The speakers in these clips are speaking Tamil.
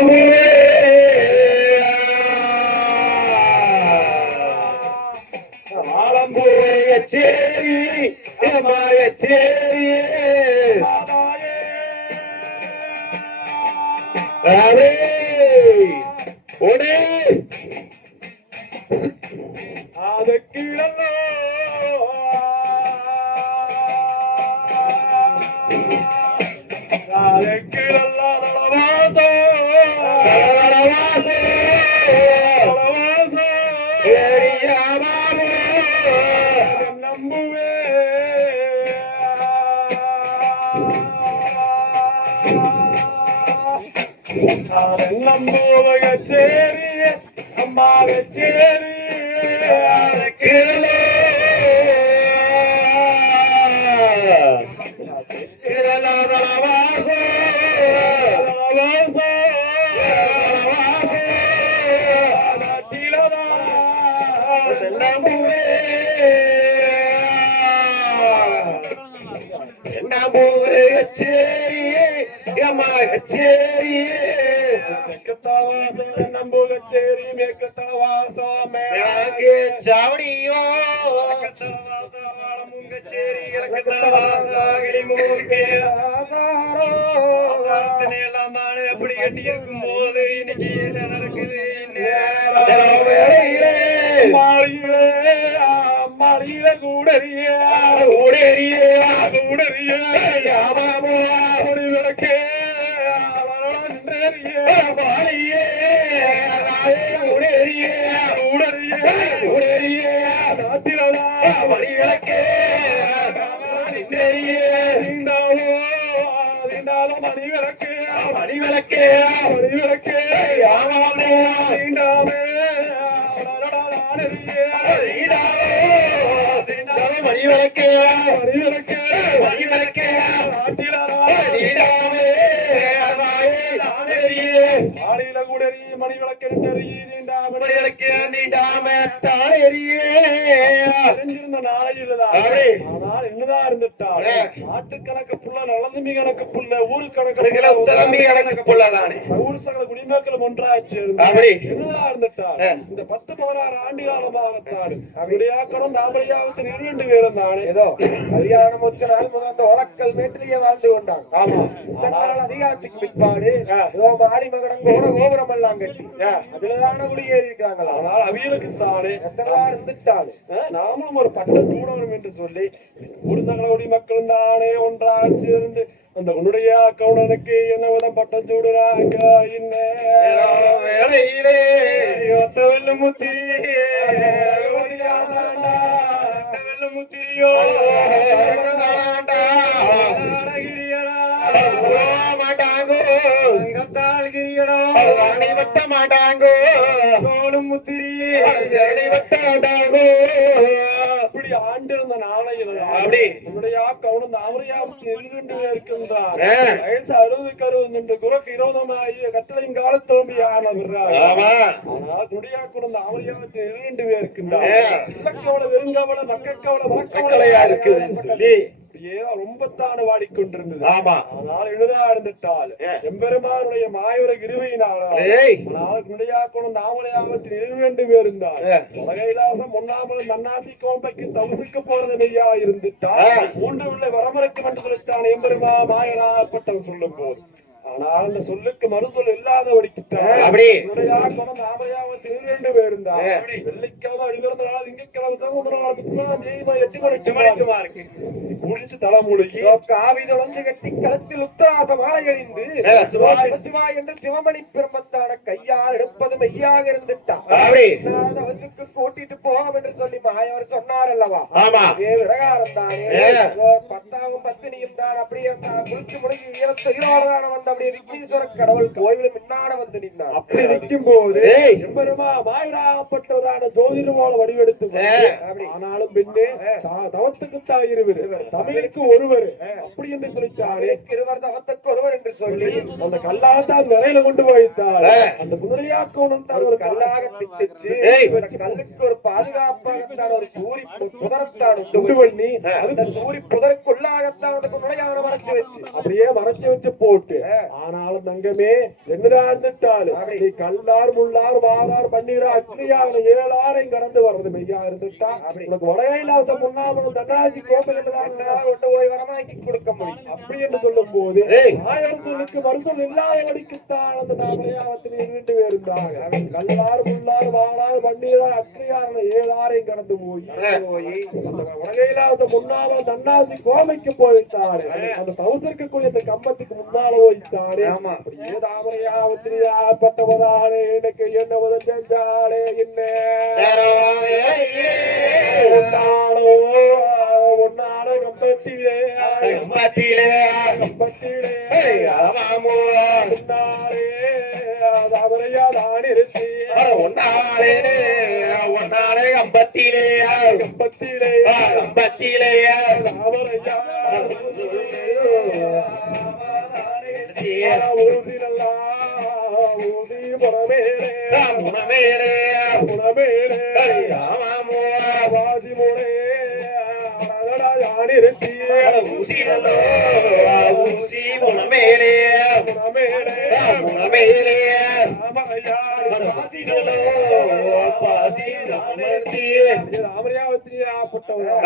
சேரி சேரி அம்மாவை சேரி கிழலே என்ன ನಂಬುವ ಸೇರಿ ಮೇಕತವಾಸ ಮೇಳಗೆ ಚಾವಡಿಯೋ ಮುಂಗಚೇರಿ இலக்கத்தவாசாகிடி மூர்க்கே ஆதாரத்தினை எல்லாம் தானே அப்படி கட்டி இருக்கும் போது இன்னைக்கு என்ன நடக்குது வேளையிலே மாளிகளே மாளிகள கூடறிய கூடறிய கூடறிய யாமாமோ அப்படி விளக்கே நீண்டாம தானேரியே தெரிஞ்சிருந்த நாளையில்தான். என்னதான் இருந்துட்டால் நாட்டுக்கணக்கு புள்ள நலந்தமி கணக்கு புள்ள ஊரு கணக்கு கணக்கு புள்ளதானே ஊர் சகல குடிமக்கள் ஒன்றாச்சு அப்படி. இருந்துட்டால் இந்த பத்து பதினாறு ஆண்டு காலமாகத்தான் அப்படியாக்கணும் தாமரையாவுக்கு இரண்டு பேரும் தானே. ஏதோ. கல்யாணம் முத்தினால் முதந்த உலக்கல் மேட்டிலேயே வாழ்ந்து கொண்டாங்க ஆமா. அதிகாரத்துக்கு பிற்பாடு இதோ மாடி மகரம் கோட கோபுரம் எல்லாம் கட்டி. அதுலதான குடியேறி இருக்காங்களா ஆனால் அவியலுக்கு தானே அஹ், நாமும் ஒரு பட்டம் சூடணும் என்று சொல்லி ஒரு தங்களோடி மக்கள் தானே ஒன்றாக சேர்ந்து அந்த உன்னுடைய கவுனனுக்கு என்ன விதம் பட்டம் சூடுறாங்க வேளையிலே ஒத்தவெல்லு முத்திரியே மாட்டாங்கோ வாணி வட்ட மாட்டாங்கோ ஆண்டிருந்த நாளையில். உன்னுடைய கவுனம் தாமரையாவுக்கு எங்கிருந்து இருக்கின்றார். வயசு அறுபதுக்கு அறுபது நின்று குரக்கு இருபதமாகி கத்தலையும் காலத்தோம்பியானவர் ஆமா ஆனால் துடியாக்குடன் தாமரையாவுக்கு பேர் இருக்கின்றார் ஆ. இலக்கவள வெறுங்கவள மக்களவள மக்களையா இருக்குதுன்னு சொல்லி அப்படியே ரொம்பத்தான வாடிக்கொண்டிருந்தது ஆமா. ஆனால் எழுதா இருந்துட்டால். எம்பெருமானுடைய மாயுர கிருவையினாலும் ஏய். ஆனால் குண்டையாக்குடன் தாமரையாவத்தில் இரண்டு பேர் இருந்தார் ஆ. உலகைலாசம் முன்னாமல் நன்னாசி கோம்பைக்கு தவுசுக்கு போறது மெய்யா இருந்துட்டால். மூன்று உள்ள வரமறைக்கும் என்று சொல்லித்தான் எம்பெருமா மாயனாப்பட்டவன் சொல்லும் போது ஆனால் அந்த சொல்லுக்கு மறுசொல் பேர் இருந்தார் ஆ. வெள்ளிக்கிழமை அடிக்கிறதுனால திங்கக்கிழமை சுமணிக்குமா இருக்கு குளிச்சு தலைமுழுகி காவி கட்டி களத்தில் உத்தராச மாலை அணிந்து. சிவாய் என்று சிவமணி பிரம்மத்தான கையால் எடுப்பது மெய்யாக இருந்துட்டான் கூட்டிட்டு போவோம் என்று சொல்லி மாயவர் சொன்னார் அல்லவா அதே விவகாரம் தானே. பத்தாவும் பத்தினியும் தான் அப்படியே தான் குளிச்சு முடிஞ்சு ஈரத்து ஈரோடான வந்து அப்படியே விக்னேஸ்வர கடவுள். கோயிலும் முன்னாட வந்து நின்றார். அப்படி நிற்கும் போது. எம்பெருமா மாயிடாப்பட்டவரான ஜோதிடமோல வடிவெடுத்து ஏ. ஆனாலும் தா- தவத்துக்கு தான் இருவர் தமிழுக்கு ஒருவர். அப்படி என்று சொல்லித்தாரே. இருவர் தகத்துக்கு ஒருவர் என்று சொல்லி அந்த கல்லாத்தான் நிறையில கொண்டு போய்த்தார். அந்த குதிரையாக்கணும் தான் ஒரு கல்லாக திட்டிச்சு கல்லுக்கு ஒரு பாதுகாப்பாகத்தான் ஒரு சூரி புதரத்தான் உண்டு. பண்ணி அந்த சூரி புதருக்குள்ளாகத்தான் அந்த நுழையாக மறைச்சு வச்சு. அப்படியே மறைச்சு வச்சு போட்டு. ஆனாலும் தங்கமே என்னதான் இருந்துட்டாலும் நீ கல்லார் முள்ளார் வாரார் பன்னீர் அக்னியாக ஏழாரையும் கடந்து வர்றது மெய்யா இருந்துட்டா உனக்கு வடகையிலாச முன்னாமலும் தன்னாசி கோபுரம் கொண்டு போய் வரமாக்கி கொடுக்க முடியும். அப்படி என்று சொல்லும் போது. ஆயிரத்துக்கு மருத்துவம் இல்லாதவடிக்குத்தான் அந்த தாமரையாவத்தில் இருந்து இருந்தாங்க கல்லார் முள்ளார் வாழார் பன்னீரார் அக்னியார் ஏழாரையும் கடந்து போய் உலகையிலாத முன்னால தன்னாசி கோமைக்கு போயிட்டாரு அந்த தவுசருக்கக்கூடிய அந்த கம்பத்துக்கு முன்னால போயிட்டாரு தாமரையாவத்தில் ஆப்பட்டவதானே எனக்கு என்ன உதவி செஞ்சாலே என்ன? ஒன்னாளோ ஒன்னால கம்பத்திலே. கம்பத்திலே. கம்பத்திலே. ஆமாமோ முன்னாலே தாமரையா தான் இருத்தி ஒன்னாலே ஒன்னாலே கம்பத்திலே. கம்பத்திலே. கம்பத்திலே.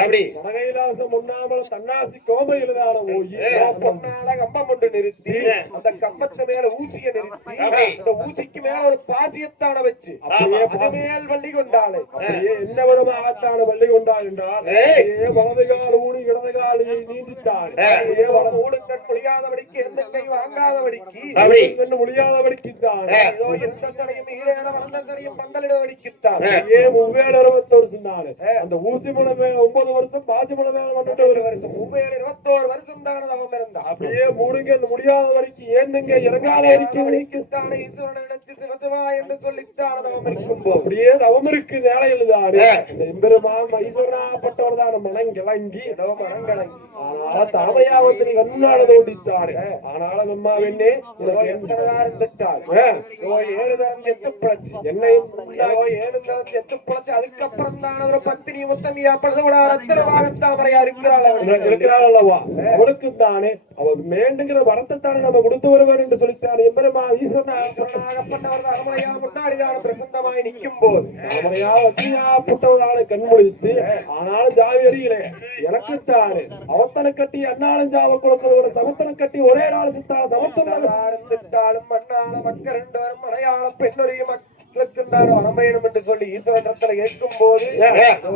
அப்படி. முன்னாமல் தன்னாசி கோமையிலான ஓய் பொன்னால கம்பம் கொண்டு நிறுத்தி அந்த கம்பத்து மேல ஊசிய நிறுத்தி. அந்த ஊசிக்கு மேல ஒரு பாசியத்தான வச்சு மேல் வள்ளி கொண்டாளே. என்ன விதமாகத்தான வள்ளி கொண்டாள் என்றால். அப்படியே வலது கால் ஊடி இடது காலையை நீந்தித்தாள் அப்படியே வலது மூடுக்கண் முடியாதபடிக்கு எந்த கை வாங்காதபடிக்கு அப்படி. கண்ணு முடியாதபடிக்குத்தான் ஏதோ எந்த தடையும் ஈரேன வளர்ந்த தடையும் பங்களிட வடிக்குத்தான் அப்படியே மூவேழு அறுபத்தோரு சொன்னாரு அந்த ஊசி முனை மேல ஒன்பது வருஷம் பாசி முனை மேல வந்துட்டு ஒரு வருஷம். உண்மையில இருபத்தோரு வருஷம் தானே அவன் இருந்தான் அப்படியே அந்த முடியாத வரைக்கும் ஏந்துங்க இறங்காத. வரைக்கும் வடிக்குத்தானே ஈஸ்வரனை என்று சொல்லித்தான் அப்படியே தவம் இருக்கு தானே இந்த எம்பெருமான் மைசூராப்பட்டவர் தான் மனம் கிளங்கி மனம் கலங்கி ஆனால தாமையாவத்தினி கண்ணால தோண்டித்தாரு. ஆனாலும் அம்மா வெண்ணே என்னையும் அதுக்கப்புறம் தான் ஒரு பத்தினி முத்தமியா பழுதோட ரத்தனமாகத்தாமரையா இருக்கிறாள் அவள் இருக்கிறாள் அல்லவா? அவளுக்கு தானே. அவள் வேண்டுங்கிற வரத்தைத்தானே நம்ம கொடுத்து வருவார் என்று சொல்லித்தானே. எம்பெருமா ஈஸ்வரன் அகமலையா முன்னாடிதான் பிரசந்தமாய் நிற்கும் போது அவனையா வச்சியா புட்டவனால கண்மொழித்து ஆனாலும் ஜாவி அறியல எனக்கு தானே அவத்தனை கட்டி அண்ணாலும் ஜாவ கொடுக்கிற ஒரு சமத்தனை கட்டி ஒரே நாள் சித்தா சமத்தனை ஆரம்பித்தாலும் மண்ணால மக்கள் ரெண்டு வரும் மலையாள தான் வரம் வேணும் என்று சொல்லி ஈஸ்வரத்தில் கேட்கும் போது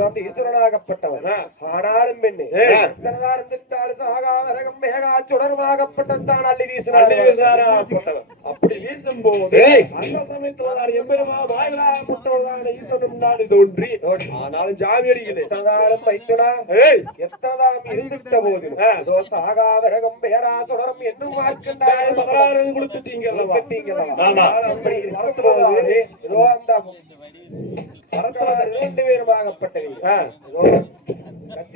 வந்து ஈஸ்வரனாகப்பட்டவர் ஆனாலும் பெண்ணு இருந்துட்டாலும் சாகா ரகம் மேகா சுடருமாகப்பட்டதான் அள்ளி வீசினார் அப்படி வீசும் போது அந்த சமயத்துல நான் எம்பெருமா வாயிலா புட்டவனான ஈஸ்வரன் முன்னாடி தோன்றி ஆனாலும் ஜாவி அறியல எத்தனாலும் வைத்துனா எத்தனாம் இருந்துட்ட போது? விரகம் பேரா தொடரும் என்னும் பதினாறு கொடுத்துட்டீங்க இருக்கும்போது இதோ அந்த பரத்தவர் இரண்டு பேருமாகப்பட்டவை இதோ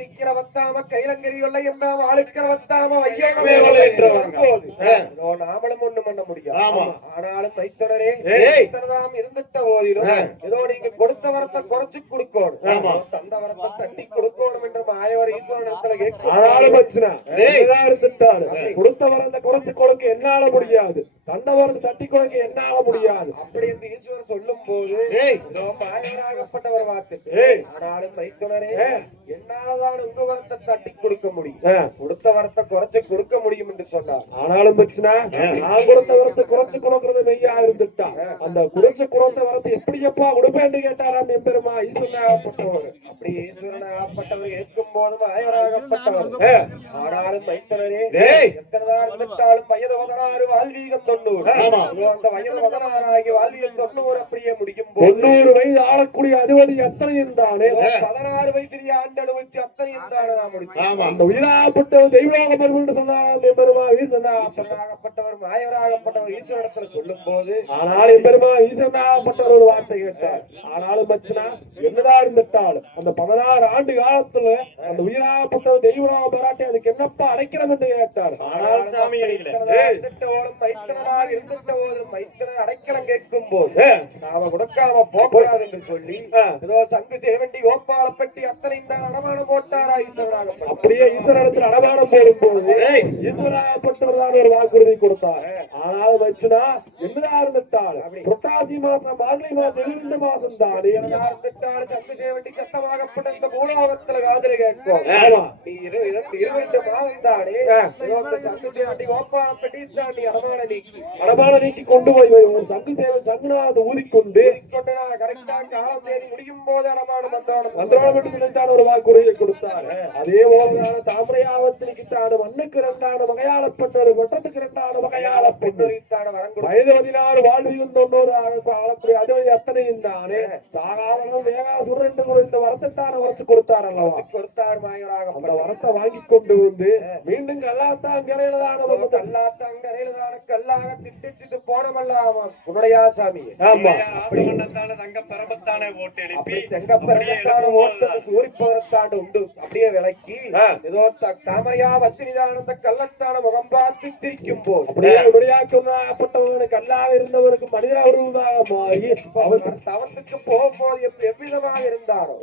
கத்திக்கிற வத்தாம கைலங்கரி கொள்ளை என்ன வாழுக்கிற வத்தாம வையோகமே கொள்ளை என்று வரும்போது இதோ நாமளும் ஒண்ணு பண்ண முடியும். ஆனாலும் மைத்தனரே இருந்துட்ட போதிலும் ஏதோ நீங்க கொடுத்த வரத்தை குறைச்சு கொடுக்கணும். ஆமா. தந்த வரத்தை தட்டி கொடுக்கணும் என்று மாயவர் ஈஸ்வரனிடத்துல கேட்கும். ஆனாலும் இருந்துட்டாரு கொடுத்த குறைச்சு கொடுக்க என்னால முடியாது. தண்ட வரந்து தட்டி கொடுக்க என்னால முடியாது. அப்படி என்று ஈஸ்வரர் சொல்லும் போது மாயவராகப்பட்டவர் வார்த்தை. ஆனாலும் மைத்துனரே என்னாலதான் உங்க வரத்தை தட்டி கொடுக்க முடியும். கொடுத்த வரத்தை குறைச்சு கொடுக்க முடியும் என்று சொன்னார். ஆனாலும் பிரச்சனை நான் கொடுத்த வரத்தை குறைச்சு கொடுக்கறது மெய்யா இருந்துட்டா. அந்த குறைச்சு கொடுத்த வரத்தை எப்படி எப்பா கொடுப்பேன்னு கேட்டாராம் எம்பெருமா ஈஸ்வரனாகப்பட்டவர் அப்படி ஈஸ்வரனாகப்பட்டவர் ஏற்கும் போது மாயவராகப்பட்டவர் ஏ, ஆனாலும் மைத்துனரே. எத்தனைதான் இருந்துட்டாலும் வயது பதினாறு வாழ்வீகம் தொண்ணூறு. அந்த வயது பதினாறாகி வாழ்வீகம் தொண்ணூறு அப்படியே போது தொண்ணூறு வயது ஆளக்கூடிய அதிபதி அத்தனையும் தானே பதினாறு வயசுல ஆண்டு அனுபவிச்சு அத்தனையும் தானே நான் முடிச்சேன் அந்த உயிராப்பட்ட தெய்வலோக என்று சொன்னாராம் எம்பெருமா ஈஸ்வரனா ஈஸ்வரனாகப்பட்டவர் மாயவராகப்பட்டவர் ஈஸ்வரத்துல சொல்லும் போது ஆனால் எம்பெருமா ஈஸ்வரனாகப்பட்டவர் ஒரு வார்த்தை கேட்டார். ஆனாலும் மச்சனா என்னதான் இருந்துட்டால் அந்த பதினாறு ஆண்டு காலத்துல அந்த உயிராகப்பட்டவர் தெய்வலோக பாராட்டி அதுக்கு என்னப்பா அடைக்கிறோம் என்று கேட்டார். ஆனால் சாமி அடைக்கலம் கேட்கும் போது நாம கொடுக்காம போகக்கூடாது என்று சொல்லி ஏதோ சங்கு சேவண்டி கோபாலப்பட்டி அத்தனை தான் அடமானம் போட்டாரா ஈஸ்வரனாக அப்படியே ஈஸ்வரத்தில் அடமானம் போடும்போது ஈஸ்வராகப்பட்டவர் தான் ஒரு வாக்குறுதி கொடுத்தார். ஆனால் வச்சுனா என்னடா இருந்துட்டாள் புரட்டாசி மாசம் மார்கழி மாசம் இரண்டு மாசம் தானே இருந்துட்டால் சங்கு சேவண்டி சத்தமாகப்பட்ட இந்த மூலோகத்துல காதல கேட்கும் இருபது மாதம் இந்த சங்கு சேவண்டி கோபாலப்பட்டி தான் நீ அடமான நீக்கி அடமான நீக்கி கொண்டு போய். ஒரு சங்கு சேவன் சங்குநாத ஊதிக்கொண்டு கொண்டு கரெக்டா காலம் தேதி முடியும் போது அடமானம் வந்தாலும் மந்திரோடமட்டுத்தான் ஒரு வாக்குறுதியை கொடுத்தார் அதே போலதான தாமரையாவத்தினிக்கிட்டான மண்ணுக்கு இரண்டான வகையாளப்பட்டவர் வட்டத்துக்கு இரண்டான கொடுத்து வயது பதினாறு வாழ்வியும் தொண்ணூறு ஆளக்கூடிய அதுவரை அத்தனையும் தானே சாகாரணம் வேகாசுரன் என்று இந்த வரத்தைத்தான வரத்து கொடுத்தார் அல்லவா கொடுத்தார் மாயராக அந்த வரத்தை வாங்கி கொண்டு வந்து மீண்டும் கல்லாத்தான் கரையிலதான வந்து கல்லாத்தங்கரையிலான கல்லாக திட்டிட்டு போனமல்லாம உன்னுடையா சாமி ஆமா. ஆசமன்னத்தான தங்க பரமத்தானே ஓட்டு எழுப்பி அப்படி தெங்கப்பெருமத்தான ஓட்டத்துக்கு சூரிப்பதற்காண்டு உண்டு. அப்படியே விளக்கி ஏதோ தாமரையா வசினிதான அந்த கள்ளத்தான முகம் பார்த்து சிரிக்கும் போது. அப்படியே. கல்லாக இருந்தவருக்கு மனித மாறி அவர் தவத்துக்கு போகும்போது எவ்விதமாக இருந்தாரோ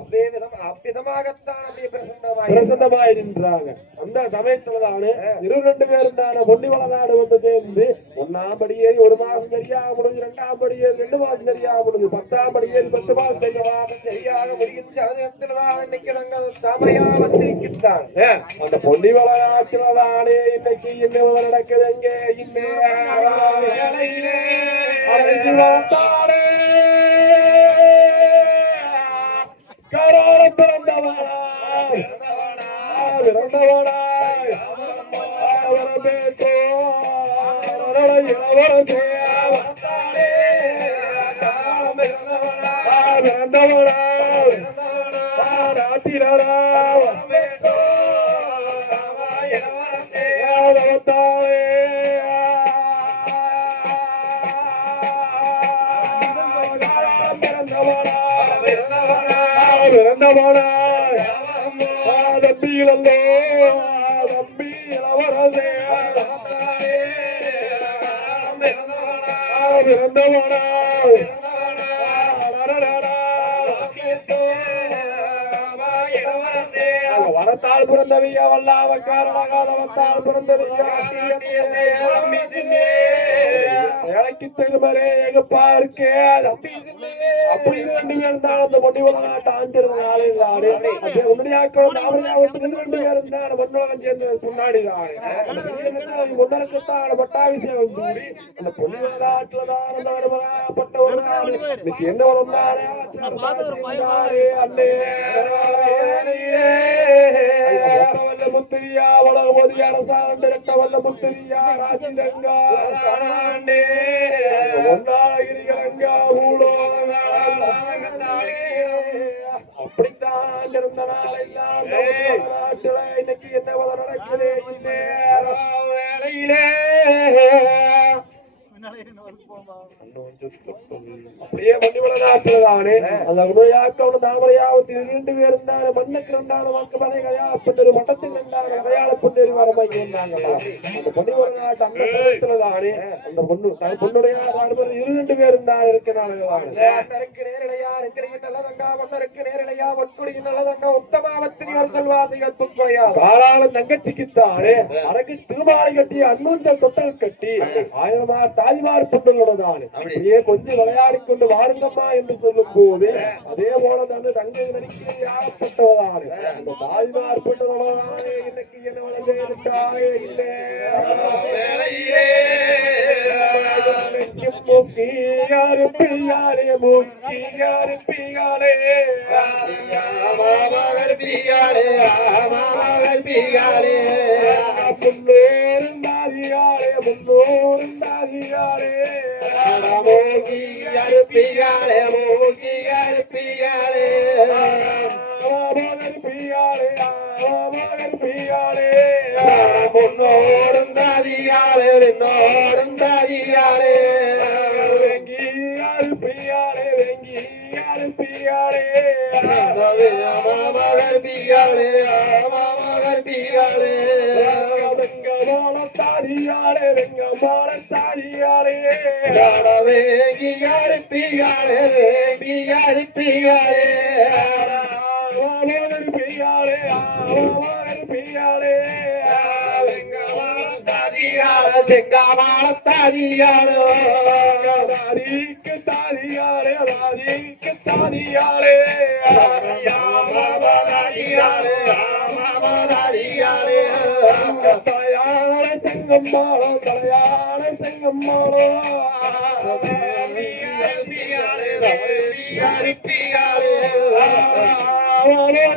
அதே விதம் அவ்விதமாகத்தான் அப்படியே பிரசன்னமாய் பிரசன்னமாய் நின்றாங்க அந்த சமயத்துலதானே இரு ரெண்டு பேரும் தானே பொன்னி வளநாடு வந்து சேர்ந்து ஒன்னாம் படியே ஒரு மாசம் சரியாக முடிஞ்சு ரெண்டாம் படியே ரெண்டு மாசம் சரியாக முடிஞ்சு பத்தாம் படியே பத்து மாசம் சரியாக சரியாக முடியும் ஜாதகத்தில்தான் இன்னைக்கு நாங்கள் தாமரையா வசிக்கின்றான் அந்த பொன்னி வளநாட்டுலதானே இன்னைக்கு இன்னும் நடக்குது. எங்கே? இன்னே ¡Carol, Brenda Bala! ¡Brenda Bala! பிறந்தவிய வல்லாவ காரணகாலவத்தால் எனக்கு திருமரே எங்க பாருக்கே அப்படி ரெண்டு பேர் தான் அந்த பொண்ணு நாட்டு ஆஞ்சிருந்த நாளே உடனடியாக்கள் ரெண்டு பேர் இருந்தாங்க மண்ணோகம் சேர்ந்து முன்னாடி தான் பட்டாபிஷேகம் கூடி அந்த பொண்ணு நாட்டுல தான் அந்த வருமானப்பட்டவர் இன்னைக்கு என்ன வந்தாரே அண்ணே முத்திரியா வளகமதி அரசாண்ட ரெட்ட வல்ல முத்திரியா காணாண்டே ஒன்னாகிரிகரங்கா ஊடோ அப்படித்தான் இருந்த நாளெல்லாம் இன்னைக்கு என்ன நடக்குது? வேளையிலே அப்படியே மண்ணிவள நாட்டுலதானே அந்த உண்மையாக்கவன தாமரையாவத்தில் இரண்டு பேர் மண்ணுக்கு ரெண்டாலும் மக்கு மனைகையா அப்படி மட்டத்தில் இருந்தாங்க அடையாளப்பட்டு வரமாக்கி இருந்தாங்களா அந்த மண்ணிவள அந்த அந்த பொண்ணு பொண்ணுடைய தங்கச்சிக்குத்தானே அரக்கு திருமாலை கட்டி அண்ணூந்த தொட்டல் கட்டி ஆயிரமா தாய்மா பொண்ணுகளோடானே அப்படியே. கொஞ்சம் விளையாடி கொண்டு வாருங்கம்மா என்று சொல்லும் போது அதே போல தந்து தங்கை நடிக்க யாகப்பட்டவதானே அந்த தாய்மார் பொண்ணுகளோடானே இன்னைக்கு என்ன வளர்ந்து இருக்காரே இல்லை மூக்கியாரு பியாரே மூக்கியாரு பியாரே ஆமாமகர் பியாளே ஆமாமகர் தாதியாரே முன்னோரும் தாதியாரே மோகி அருப்பியாளே அருப்பியாளே பிரியாளே பிரியாளே செங்காமாளத்தாதியாளோ தாதிக்கு தாதியாலே தாதிக்கு தாதியாலே தலையாள செங்கம்மாளோ தலையாள செங்கம்மாளோ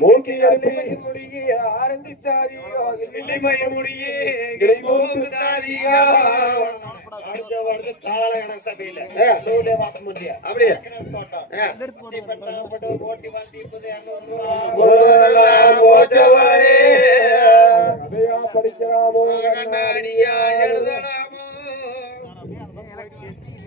மூக்கி அரிசி அப்படியே கதையா படிக்கிறாமோ